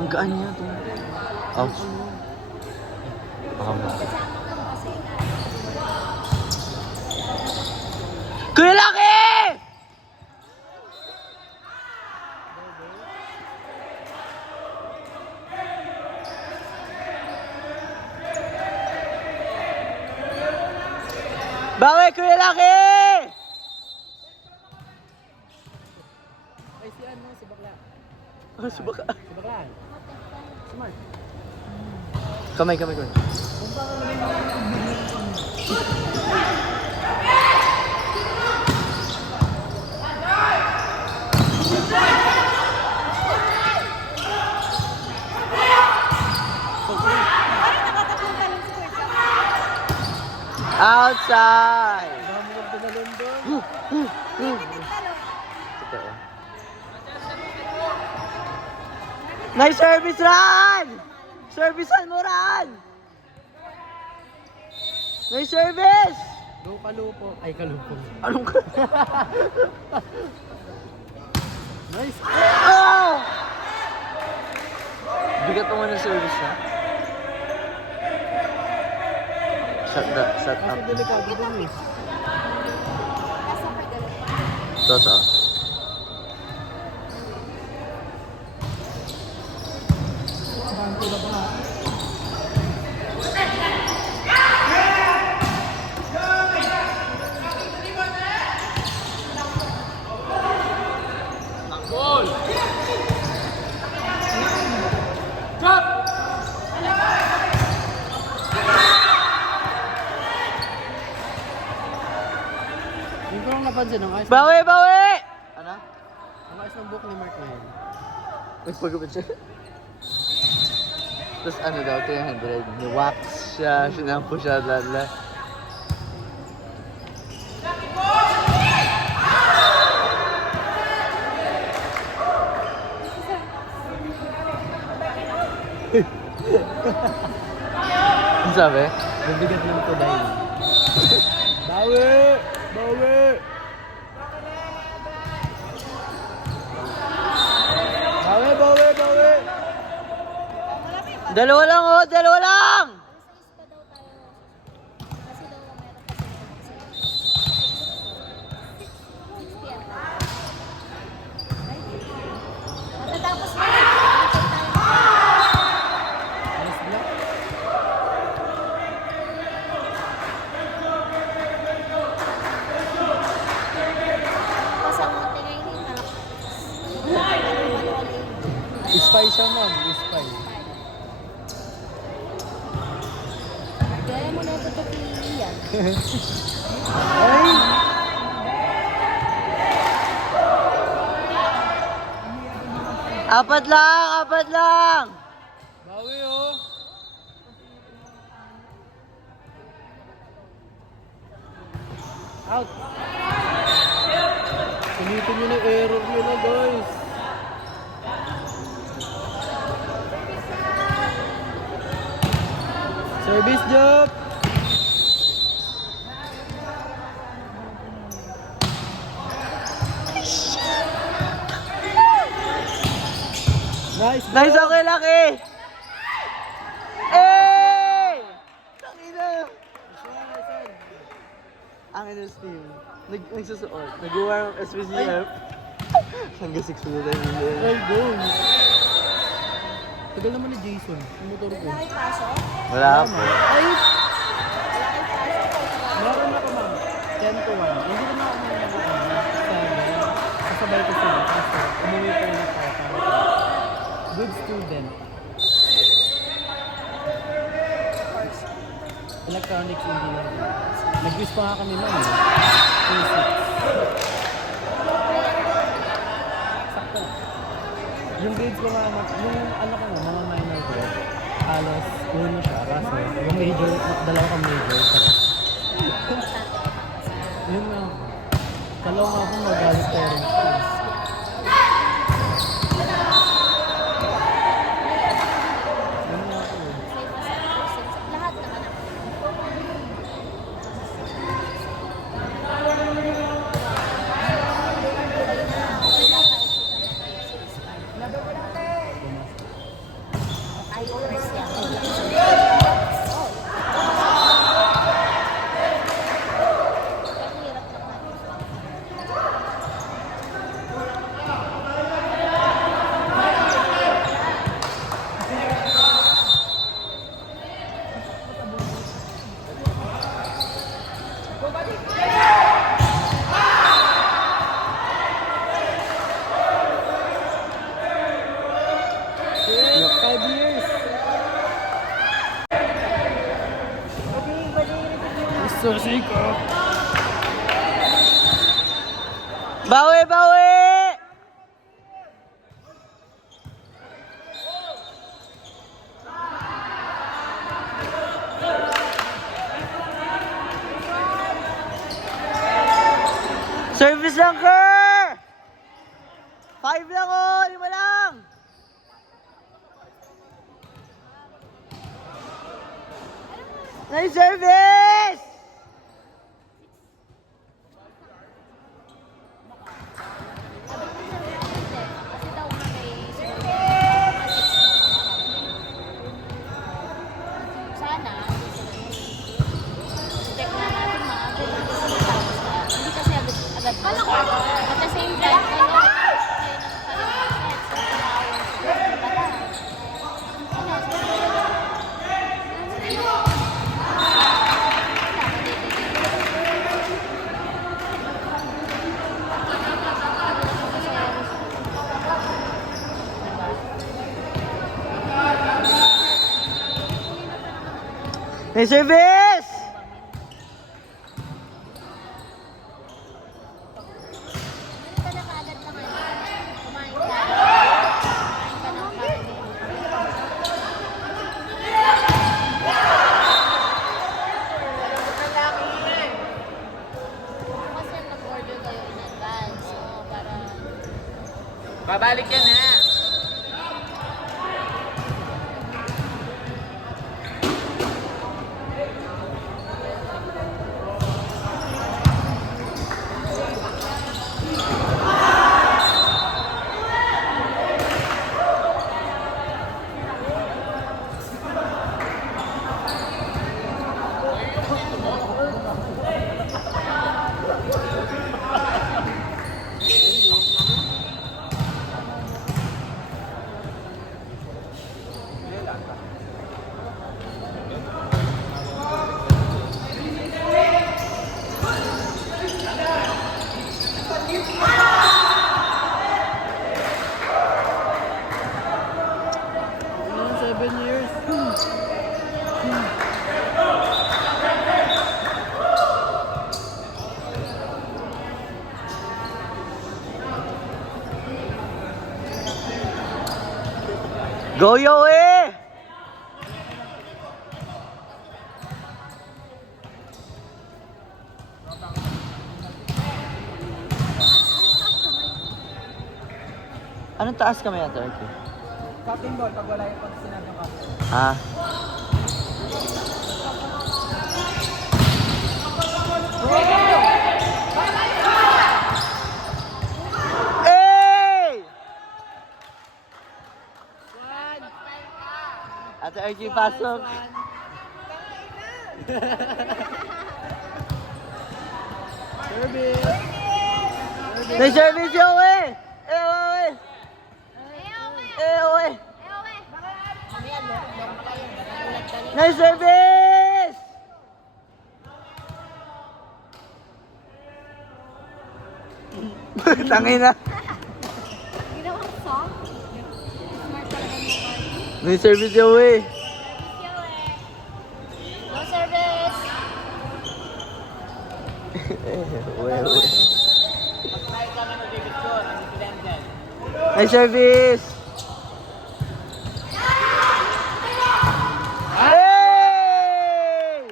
Ang gaan niya to. Ouch. Baka mo. Kuya Laki! Bawi, Kuya Laki! Ay, si ano, si Bakla. Oh, subaka. Si Bakla. Smart. Kamay. Outside! Baka mo kang pinalon doon. Totoo. Nice service, Ran! Servicean mo, Ran! Nice service! Kalupo. Ay, kalupo. Anong ka? Nice. Oh! Bigat mo ng service, ha? Shut up. Kasi delikado dun eh. Totoo. Bangko na ba? Yung ko lang napansin ng ayos. Bawi! Ano? Ang ayos ng book ni Mark na yun. Nagpagupit siya. Tapos ano daw, 300. Ni-wax siya, sinampo siya, lala. Ano sabi? Mabigat ng tulay. Bawi! Dalawa lang! Matatapos na. Nice block. Pasamuti ngayon yung Spy siya, ma'am. Spy. Gaya mo na ito yan. Ay! Apat lang! Bawi, oh! Out! Pilitin nyo na yung error nyo na, guys. Service job! Nice! Nice, okay, Laki! Eh! Tangina! Ang ina Steve. Nagsusuot. Nag-warm SPCF. Hanggang 6 na tayo. Ay, go! Tagal naman ni Jason, yung motor ko. Wala kay pasok? Wala po. Ay! Wala kay pasok? Meron ako, ma'am. 10 to 1. Hindi ko na ako kasabay ko sila. Kasi umuwi ko ulit ako para good student. Electronics engineering. Nag-quiz pa nga kami, ma'am. Physics. Sakto. Yung grades ko nga, yung ano ko nga, mga minor ko, halos uno siya. Kaso, yung major, dalawa kang major. Yun nga. Kalaw nga akong magalit parents ko. Yun nga ako. Lahat naman ako. first yan. Ang hirap naman. Yuck, 5 years. Mr. Chico. Bawi, bawi! Service lang, Kerr! 5 lang, oh! 5 lang! Nice service! Kasi daw may sana, check na natin maaga yung hindi kasi agad at the same time, Nice service! ka na kaagad na ngayon. Kumain ka. Kumain ka ng kanin. Kasi nag-order kayo in advance. So, para... Babalik yan eh. Go Yowie! Anong taas kami na turkey? Cutting ball, pag wala yung pag sinabi ng cutting. Ah. Hey! Ate Erky, pasok. Service! Nice service, Yowie! Eh, Yowie! Eh, Yowie! Nice service! Tangina. Ginawang song? Smart talaga naman. Nice service, Yowie. No service! Nice service! Hey!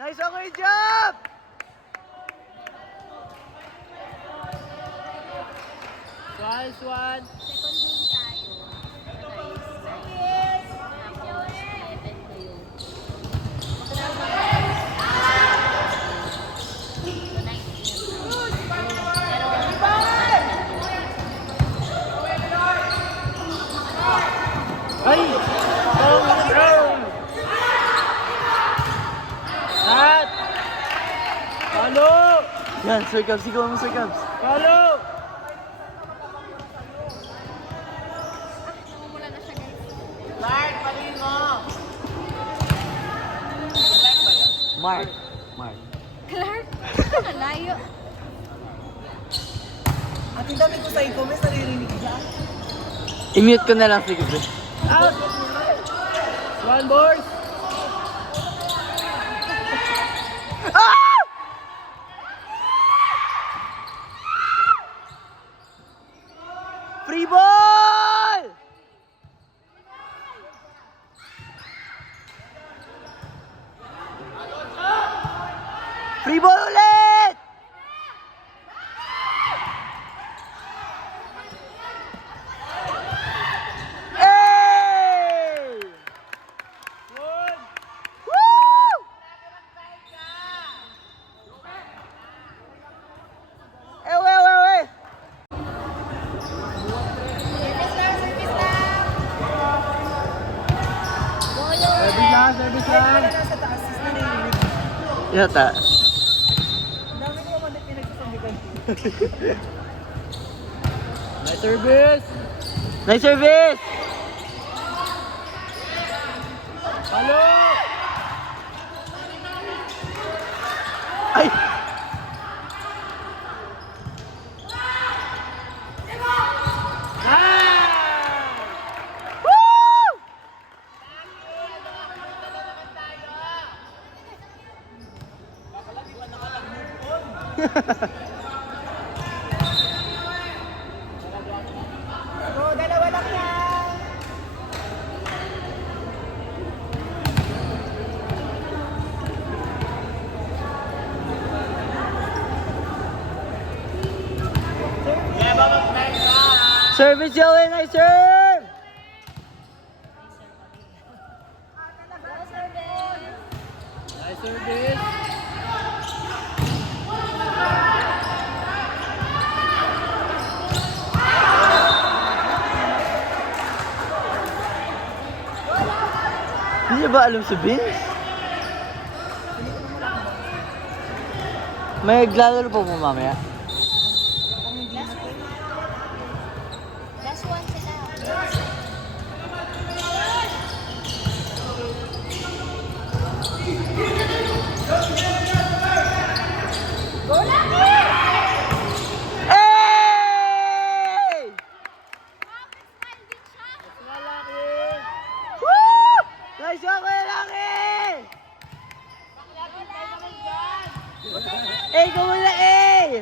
Nice okay job! Swan! Second game tayo. Nice. Seven to you. Ay! At! Halo! Yan, Sir Cubs. Ikaw mo, Sir Cubs. Halo! Namumula na siya, guys. Mark. Mark. Clark? Layo. At yung dami ko sa i-comment, naririnig niya. I-mute ko na lang si Cubs. Out! One boys! Free ball! Free ball ulit! Hey! Woo! Ewe! Service lang! Nasa taas, sis, naririnig. Yata. Ang dami ko naman na pinagsasabitan. Nice service! Nice service! Halo! Ay! Woo! Go, dalawa lang yan. Service, Joey! Nice serve! Nice service! Hindi niya ba alam si Vince? May naglalaro pa po mamaya. Last one sila. Hey! Woo! Nice job, Kuya Laki! Eh, ikaw muna eh!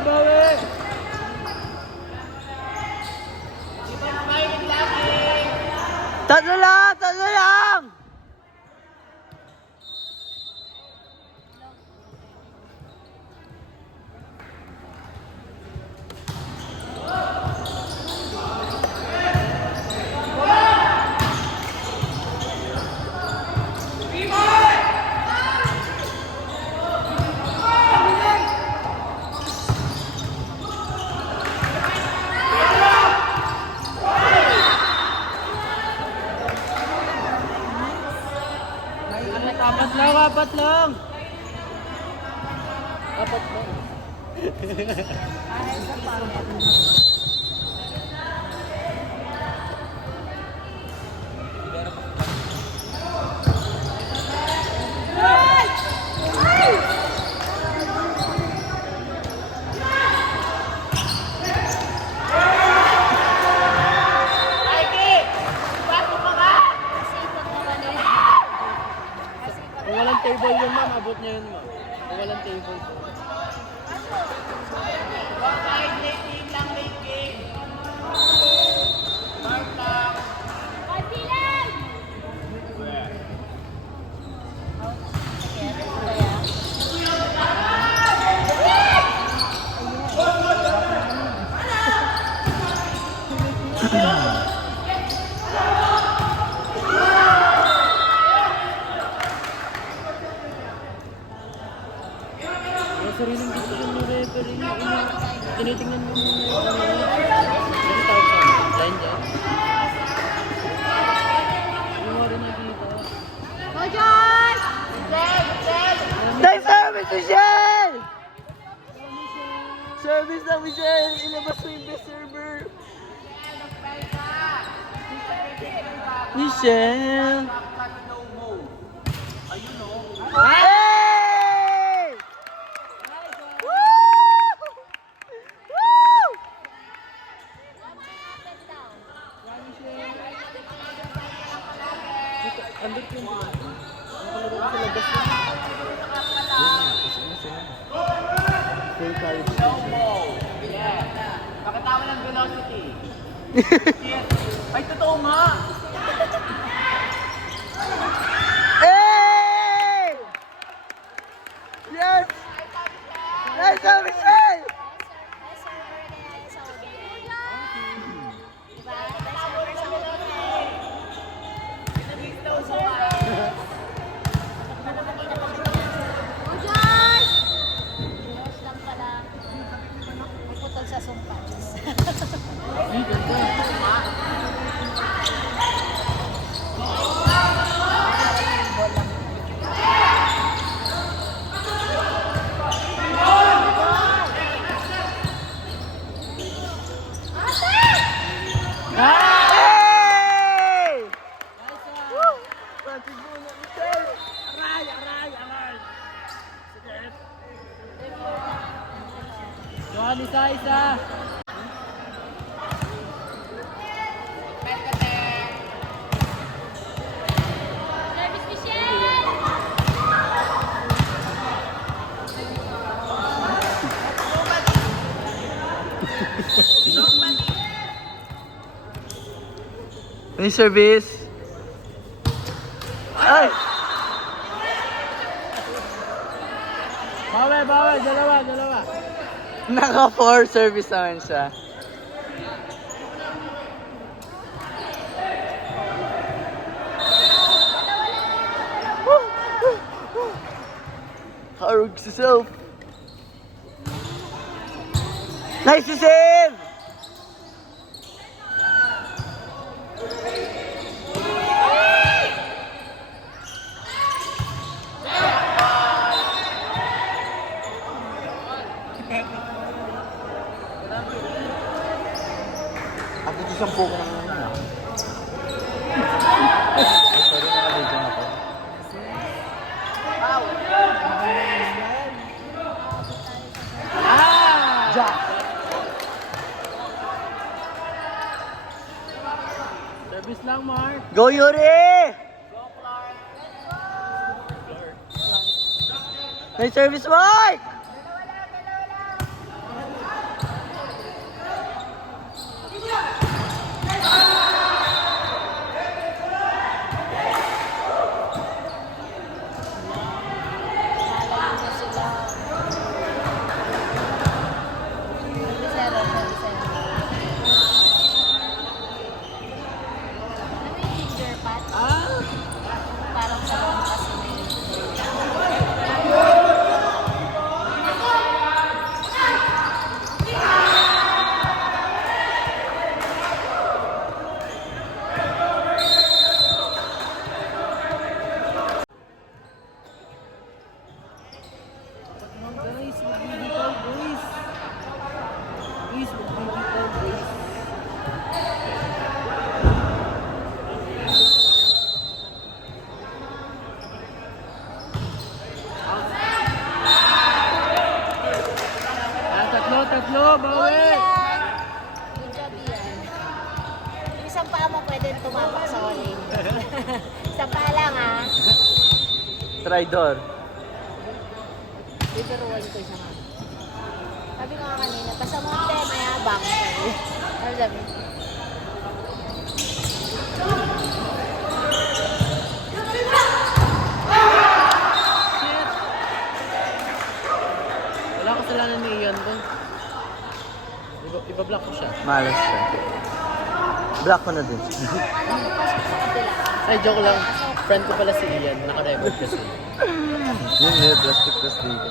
Bawi! Tatlo lang! Tatlo lang! Apat lang! Apat lang. Kung walang table yun, ma'am, abot niya yun, ma'am. Kung walang table. sariling decision ng referee. Tinitingnan mo muna yung ano. Yung tawag sa ano? Line dyan. Yung mo rin nakita. Go, Josh! Red, red! Nice service, Michelle! Service na, Michelle! Ilabas mo yung best server! Michelle! Hey! Woo! Woo! Under 20 lang. Nakalaro ko sa labas yun. Full carry. Pakatawa ng velocity. Ay, totoo nga! Hey! Yes! Nice one, Michelle! Best server kaya sa OBN. Diba? Best server sa OBN. Go, Josh! Josh lang pala. Puputol sa sumpa. Hey! Woo! Pantig muna, Michelle! Johan, isa. Service Michelle! May service. Ay! Bawal. Dalawa. Naka 4 service naman siya. Harug sa self. Nice to save! Ako di siyang buko ng mga. Sorry, naka-video na ako. Jack! Service lang, Mark. Go, Yuri! Nice service, Mike! Parang sa mga kasi may Guys, magbibitaw, boys. Please, magbibitaw, boys. Tatlo, bawi! Good job yan. Yung isang paa mo pwede tumapak sa uling. Isang paa lang ha. Tridor. Bibiruan ko siya nga. Sabi ko nga kanina, pasamonte, mayabang. Ano sabi? Wala kasalanan ni Ian doon. Iba-block ko siya. Malas siya. Block ko na din. Ano, pasok sa kabila. Ay, joke lang. Friend ko pala si Ian. Naka-record kasi. Yun, plastic dito.